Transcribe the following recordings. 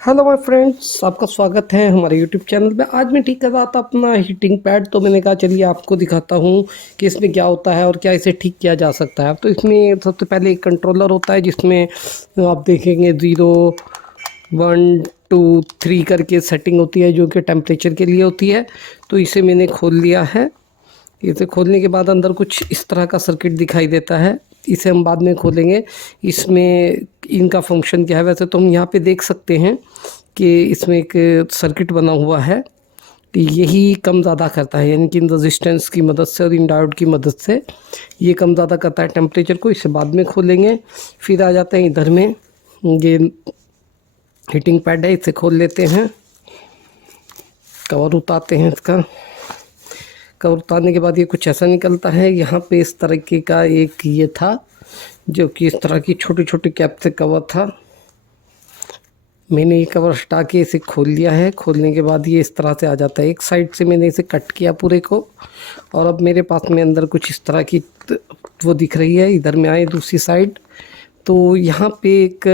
Hello my friends, आपका स्वागत है हमारे यूट्यूब चैनल पे। आज मैं ठीक कर रहा था अपना हीटिंग पैड, तो मैंने कहा चलिए आपको दिखाता हूँ कि इसमें क्या होता है और क्या इसे ठीक किया जा सकता है। तो इसमें सबसे पहले एक कंट्रोलर होता है जिसमें आप देखेंगे 0 1 2 3 करके सेटिंग होती है जो कि टेम्परेचर के लिए होती है। तो इसे मैंने खोल लिया है। इसे खोलने के बाद अंदर कुछ इस तरह का सर्किट दिखाई देता है। इसे हम बाद में खोलेंगे। इसमें इनका फंक्शन क्या है, वैसे तो हम यहाँ पे देख सकते हैं कि इसमें एक सर्किट बना हुआ है। तो यही कम ज़्यादा करता है, यानी कि इन रजिस्टेंस की मदद से और इन डायोड की मदद से ये कम ज़्यादा करता है टेम्परेचर को। इसे बाद में खोलेंगे। फिर आ जाते हैं इधर में, ये हीटिंग पैड है, इसे खोल लेते हैं। कवर उतारते हैं इसका। कवर उतारने के बाद ये कुछ ऐसा निकलता है। यहाँ पे इस तरीके का एक ये था जो कि इस तरह की छोटी छोटी कैप से कवर था। मैंने ये कवर हटा के इसे खोल लिया है। खोलने के बाद ये इस तरह से आ जाता है। एक साइड से मैंने इसे कट किया पूरे को, और अब मेरे पास में अंदर कुछ इस तरह की वो दिख रही है। इधर में आए दूसरी साइड, तो यहाँ पे एक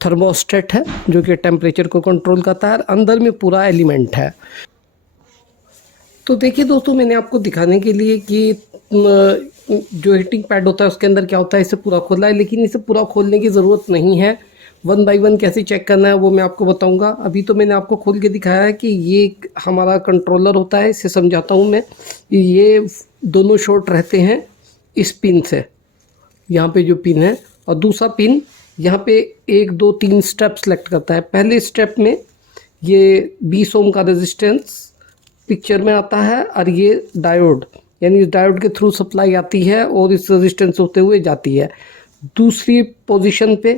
थर्मोस्टेट है जो कि टेम्परेचर को कंट्रोल करता है। अंदर में पूरा एलिमेंट है। तो देखिए दोस्तों, मैंने आपको दिखाने के लिए कि जो हीटिंग पैड होता है उसके अंदर क्या होता है, इसे पूरा खोला है। लेकिन इसे पूरा खोलने की ज़रूरत नहीं है। वन बाय वन कैसे चेक करना है वो मैं आपको बताऊंगा। अभी तो मैंने आपको खोल के दिखाया है कि ये हमारा कंट्रोलर होता है। इसे समझाता हूँ मैं। ये दोनों शॉर्ट रहते हैं इस पिन से, यहाँ पे जो पिन है, और दूसरा पिन यहाँ पे 1 2 3 स्टेप सेलेक्ट करता है। पहले स्टेप में ये 20 ओम का रेजिस्टेंस पिक्चर में आता है, और ये डायोड, यानी इस डायोड के थ्रू सप्लाई आती है और इस रेजिस्टेंस होते हुए जाती है। दूसरी पोजीशन पे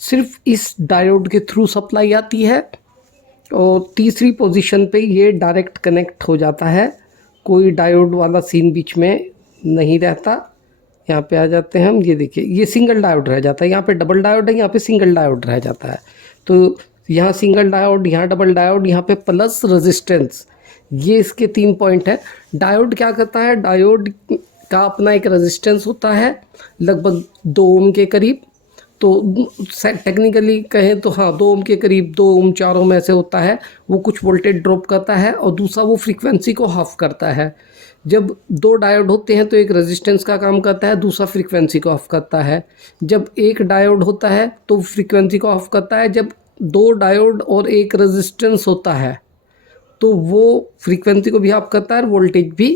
सिर्फ इस डायोड के थ्रू सप्लाई आती है, और तीसरी पोजीशन पे ये डायरेक्ट कनेक्ट हो जाता है। कोई डायोड वाला सीन बीच में नहीं रहता। यहाँ पे आ जाते हैं हम। ये देखिए, ये सिंगल डायोड रह जाता है। यहाँ पे डबल डायोड है, यहाँ पे सिंगल डायोड रह जाता है। तो यहाँ सिंगल डायोड, यहाँ डबल डायोड, यहाँ पे प्लस रेजिस्टेंस, ये इसके 3 पॉइंट है। डायोड क्या करता है, डायोड का अपना एक रेजिस्टेंस होता है लगभग 2 ओम के करीब। तो टेक्निकली कहें तो हाँ, 2 ओम के करीब, 2 ओम 4 ओम ऐसे होता है। वो कुछ वोल्टेज ड्रॉप करता है, और दूसरा वो फ्रीक्वेंसी को हाफ करता है। जब 2 डायोड होते हैं तो एक रेजिस्टेंस का काम करता है, दूसरा फ्रीक्वेंसी को ऑफ करता है। जब एक डायोड होता है तो फ्रीक्वेंसी को ऑफ करता है। जब 2 डायोड और एक रेजिस्टेंस होता है तो वो फ्रीक्वेंसी को भी ऑफ करता है और वोल्टेज भी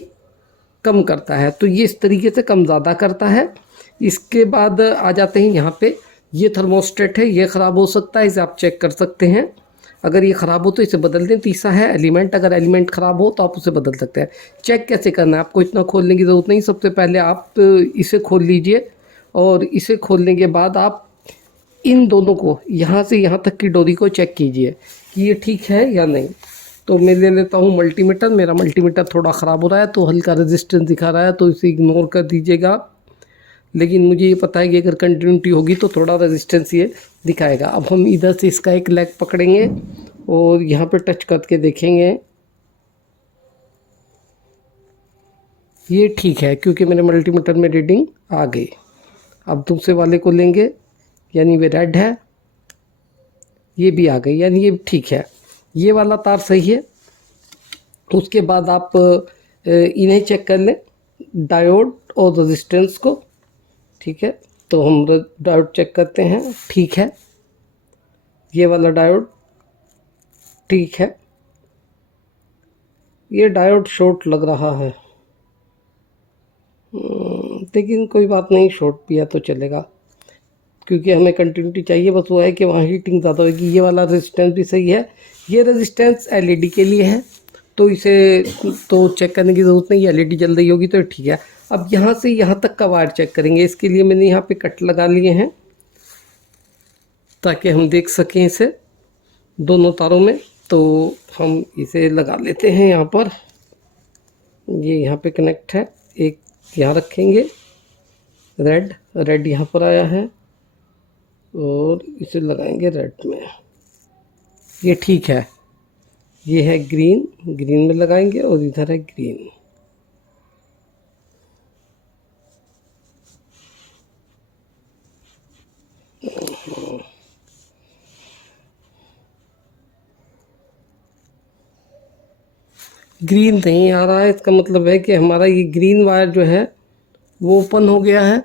कम करता है। तो ये इस तरीके से कम ज़्यादा करता है। इसके बाद आ जाते हैं यहाँ पे, ये थर्मोस्टेट है, ये ख़राब हो सकता है, इसे आप चेक कर सकते हैं। अगर ये ख़राब हो तो इसे बदल दें। तीसरा है एलिमेंट, अगर एलिमेंट ख़राब हो तो आप उसे बदल सकते हैं। चेक कैसे करना है, आपको इतना खोलने की ज़रूरत नहीं। सबसे पहले आप इसे खोल लीजिए, और इसे खोलने के बाद आप इन दोनों को यहाँ से यहाँ तक की डोरी को चेक कीजिए कि ये ठीक है या नहीं। तो मैं ले लेता हूँ मल्टीमीटर। मेरा मल्टीमीटर थोड़ा ख़राब हो रहा है तो हल्का रेजिस्टेंस दिखा रहा है, तो इसे इग्नोर कर दीजिएगा। लेकिन मुझे ये पता है कि अगर कंटिन्यूटी होगी तो थोड़ा रेजिस्टेंस ये दिखाएगा। अब हम इधर से इसका एक लेग पकड़ेंगे और यहाँ पे टच करके देखेंगे। ये ठीक है क्योंकि मेरे मल्टीमीटर में रीडिंग आ गई। अब दूसरे वाले को लेंगे, यानी वे रेड है, ये भी आ गई, यानी ये ठीक है। ये वाला तार सही है। उसके बाद आप इन्हें चेक कर लें, डायोड और रेजिस्टेंस को। ठीक है, तो हम डायोड चेक करते हैं। ठीक है, ये वाला डायोड ठीक है। ये डायोड शॉर्ट लग रहा है, लेकिन कोई बात नहीं, शॉर्ट भी है तो चलेगा, क्योंकि हमें कंटिन्यूटी चाहिए। बस वो है कि वहाँ हीटिंग ज़्यादा होगी। ये वाला रेजिस्टेंस भी सही है। ये रेजिस्टेंस एलईडी के लिए है, तो इसे तो चेक करने की ज़रूरत नहीं है। एलईडी जल रही होगी तो ठीक है। अब यहाँ से यहाँ तक का वायर चेक करेंगे। इसके लिए मैंने यहाँ पे कट लगा लिए हैं ताकि हम देख सकें इसे दोनों तारों में। तो हम इसे लगा लेते हैं यहाँ पर। ये यहाँ पे कनेक्ट है। एक यहाँ रखेंगे, रेड रेड यहाँ पर आया है, और इसे लगाएंगे रेड में। ये ठीक है। ये है ग्रीन, ग्रीन में लगाएंगे, और इधर है ग्रीन। ग्रीन नहीं आ रहा है, इसका मतलब है कि हमारा ये ग्रीन वायर जो है वो ओपन हो गया है।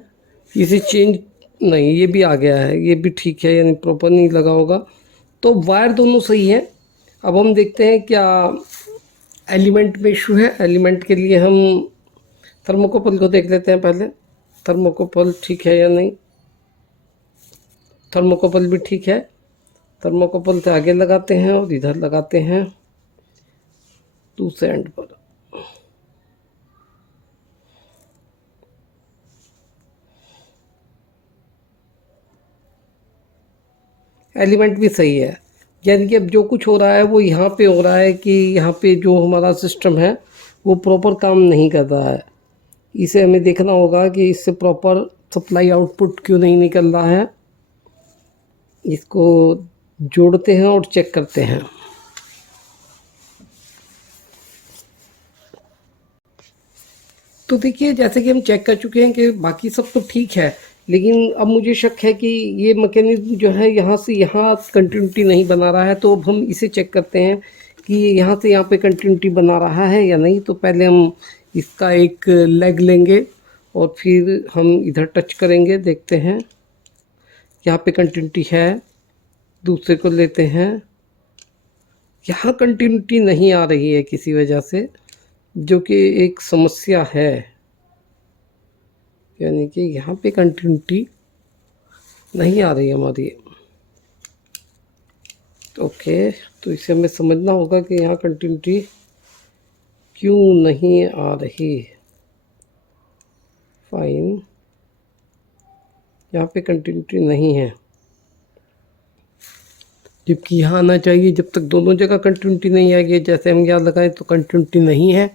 इसे चेंज नहीं, ये भी आ गया है, ये भी ठीक है, यानी प्रॉपर नहीं लगा होगा। तो वायर दोनों सही है। अब हम देखते हैं क्या एलिमेंट में इशू है। एलिमेंट के लिए हम थर्मोकोपल को देख लेते हैं पहले। थर्मोकोपल ठीक है या नहीं। थर्मोकोपल भी ठीक है। थर्मोकोपल से आगे लगाते हैं और इधर लगाते हैं दूसरे एंड पर। एलिमेंट भी सही है, यानी कि अब जो कुछ हो रहा है वो यहाँ पे हो रहा है कि यहाँ पे जो हमारा सिस्टम है वो प्रॉपर काम नहीं कर रहा है। इसे हमें देखना होगा कि इससे प्रॉपर सप्लाई आउटपुट क्यों नहीं निकल रहा है। इसको जोड़ते हैं और चेक करते हैं। तो देखिए, जैसे कि हम चेक कर चुके हैं कि बाकी सब तो ठीक है, लेकिन अब मुझे शक है कि ये मैकेनिज्म जो है यहाँ से यहाँ कंटिन्यूटी नहीं बना रहा है। तो अब हम इसे चेक करते हैं कि यहाँ से यहाँ पे कंटिन्यूटी बना रहा है या नहीं। तो पहले हम इसका एक लेग लेंगे और फिर हम इधर टच करेंगे, देखते हैं यहाँ पे कंटिन्यूटी है। दूसरे को लेते हैं, यहाँ कंटिन्यूटी नहीं आ रही है किसी वजह से, जो कि एक समस्या है। यानी कि यहाँ पे कंटिन्यूटी नहीं आ रही हमारी। ओके, तो इसे हमें समझना होगा कि यहाँ कंटिन्यूटी क्यों नहीं आ रही। फाइन, यहाँ पे कंटिन्यूटी नहीं है, जबकि यहाँ आना चाहिए। जब तक दोनों जगह कंटिन्यूटी नहीं आएगी, जैसे हम यहाँ लगाएं तो कंटिन्यूटी नहीं है,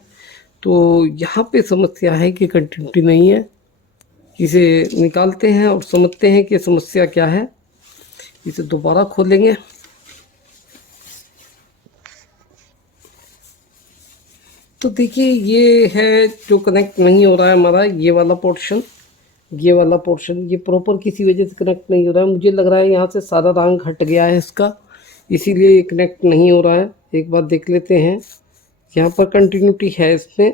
तो यहाँ पे समस्या है कि कंटिन्यूटी नहीं है। इसे निकालते हैं और समझते हैं कि समस्या क्या है। इसे दोबारा खोलेंगे। तो देखिए, ये है जो कनेक्ट नहीं हो रहा है हमारा, ये वाला पोर्शन। ये प्रॉपर किसी वजह से कनेक्ट नहीं हो रहा है। मुझे लग रहा है यहाँ से सारा रंग हट गया है इसका, इसीलिए ये कनेक्ट नहीं हो रहा है। एक बार देख लेते हैं। यहाँ पर कंटिन्यूटी है इसमें,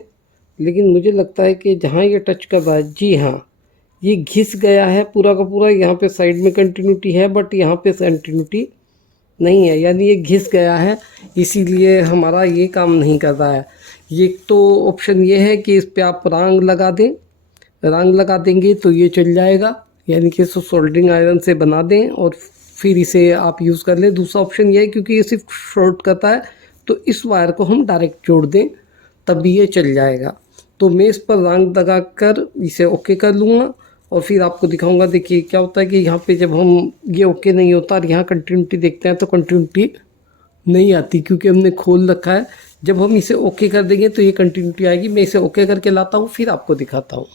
लेकिन मुझे लगता है कि जहाँ ये टच कर रहा है, जी हाँ, ये घिस गया है पूरा का पूरा। यहाँ पे साइड में कंटिन्यूटी है, बट यहाँ पे कंटिन्यूटी नहीं है, यानी ये घिस गया है, इसीलिए हमारा ये काम नहीं कर रहा है। ये तो ऑप्शन ये है कि इस पर आप रंग लगा दें। रंग लगा देंगे तो ये चल जाएगा, यानी कि इसको सोल्डरिंग आयरन से बना दें और फिर इसे आप यूज़ कर लें। दूसरा ऑप्शन ये है, क्योंकि ये सिर्फ शॉर्ट करता है, तो इस वायर को हम डायरेक्ट जोड़ दें, तभी ये चल जाएगा। तो मैं इस पर रंग लगा कर इसे ओके कर लूँगा और फिर आपको दिखाऊंगा। देखिए क्या होता है कि यहाँ पे जब हम ये ओके नहीं होता और यहाँ कंटिन्यूटी देखते हैं तो कंटिन्यूटी नहीं आती, क्योंकि हमने खोल रखा है। जब हम इसे ओके कर देंगे तो ये कंटिन्यूटी आएगी। मैं इसे ओके करके लाता हूँ, फिर आपको दिखाता हूँ।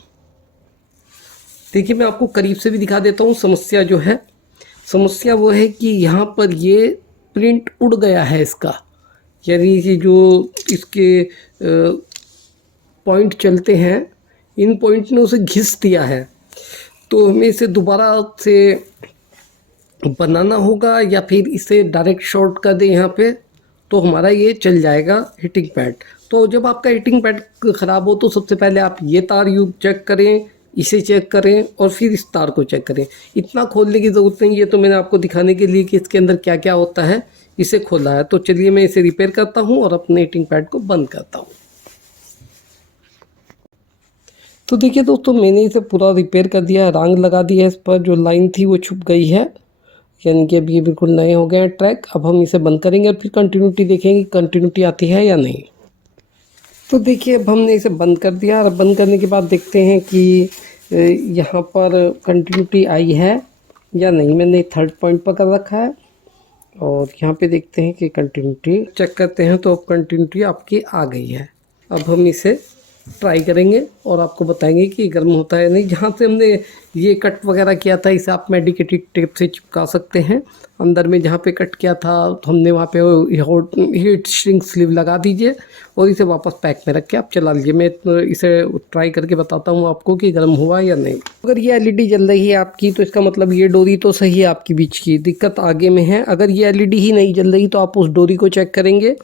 देखिए, मैं आपको करीब से भी दिखा देता हूँ। समस्या जो है, समस्या वो है कि यहाँ पर ये प्रिंट उड़ गया है इसका, यानी कि जो इसके पॉइंट चलते हैं, इन पॉइंट ने उसे घिस दिया है। तो हमें इसे दोबारा से बनाना होगा या फिर इसे डायरेक्ट शॉर्ट कर दें यहाँ पे, तो हमारा ये चल जाएगा हीटिंग पैड। तो जब आपका हीटिंग पैड ख़राब हो तो सबसे पहले आप ये तार चेक करें, इसे चेक करें और फिर इस तार को चेक करें। इतना खोलने की ज़रूरत नहीं, ये तो मैंने आपको दिखाने के लिए कि इसके अंदर क्या क्या होता है, इसे खोला है। तो चलिए मैं इसे रिपेयर करता हूँ और अपने हीटिंग पैड को बंद करता हूँ। तो देखिए दोस्तों, मैंने इसे पूरा रिपेयर कर दिया है, रंग लगा दिया है। इस पर जो लाइन थी वो छुप गई है, यानी कि अब ये बिल्कुल नए हो गए हैं ट्रैक। अब हम इसे बंद करेंगे और फिर कंटिन्यूटी देखेंगे कंटिन्यूटी आती है या नहीं। तो देखिए, अब हमने इसे बंद कर दिया और बंद करने के बाद देखते हैं कि यहाँ पर कंटिन्यूटी आई है या नहीं। मैंने थर्ड पॉइंट पर कर रखा है और यहाँ पे देखते हैं कि कंटिन्यूटी चेक करते हैं, तो अब कंटिन्यूटी आपकी आ गई है। अब हम इसे ट्राई करेंगे और आपको बताएंगे कि गर्म होता है नहीं। जहाँ से हमने ये कट वगैरह किया था, इसे आप मेडिकेटेड टेप से चिपका सकते हैं। अंदर में जहाँ पे कट किया था तो हमने वहाँ पे हीट श्रिंक स्लीव लगा दीजिए और इसे वापस पैक में रख के आप चला लीजिए। मैं इसे ट्राई करके बताता हूँ आपको कि गर्म हुआ या नहीं। अगर ये एलईडी जल रही है आपकी, तो इसका मतलब ये डोरी तो सही है आपकी बीच की, दिक्कत आगे में है। अगर ये एलईडी ही नहीं जल रही तो आप उस डोरी को चेक करेंगे।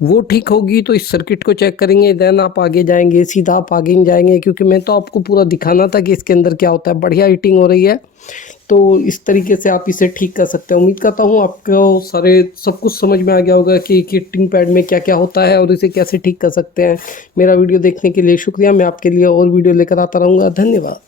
वो ठीक होगी तो इस सर्किट को चेक करेंगे, देन आप आगे जाएंगे, सीधा आप आगे नहीं जाएंगे, क्योंकि मैं तो आपको पूरा दिखाना था कि इसके अंदर क्या होता है। बढ़िया हीटिंग हो रही है, तो इस तरीके से आप इसे ठीक कर सकते हैं। उम्मीद करता हूँ आपको सब कुछ समझ में आ गया होगा कि एक हीटिंग पैड में क्या क्या होता है और इसे कैसे ठीक कर सकते हैं। मेरा वीडियो देखने के लिए शुक्रिया। मैं आपके लिए और वीडियो लेकर आता रहूँगा। धन्यवाद।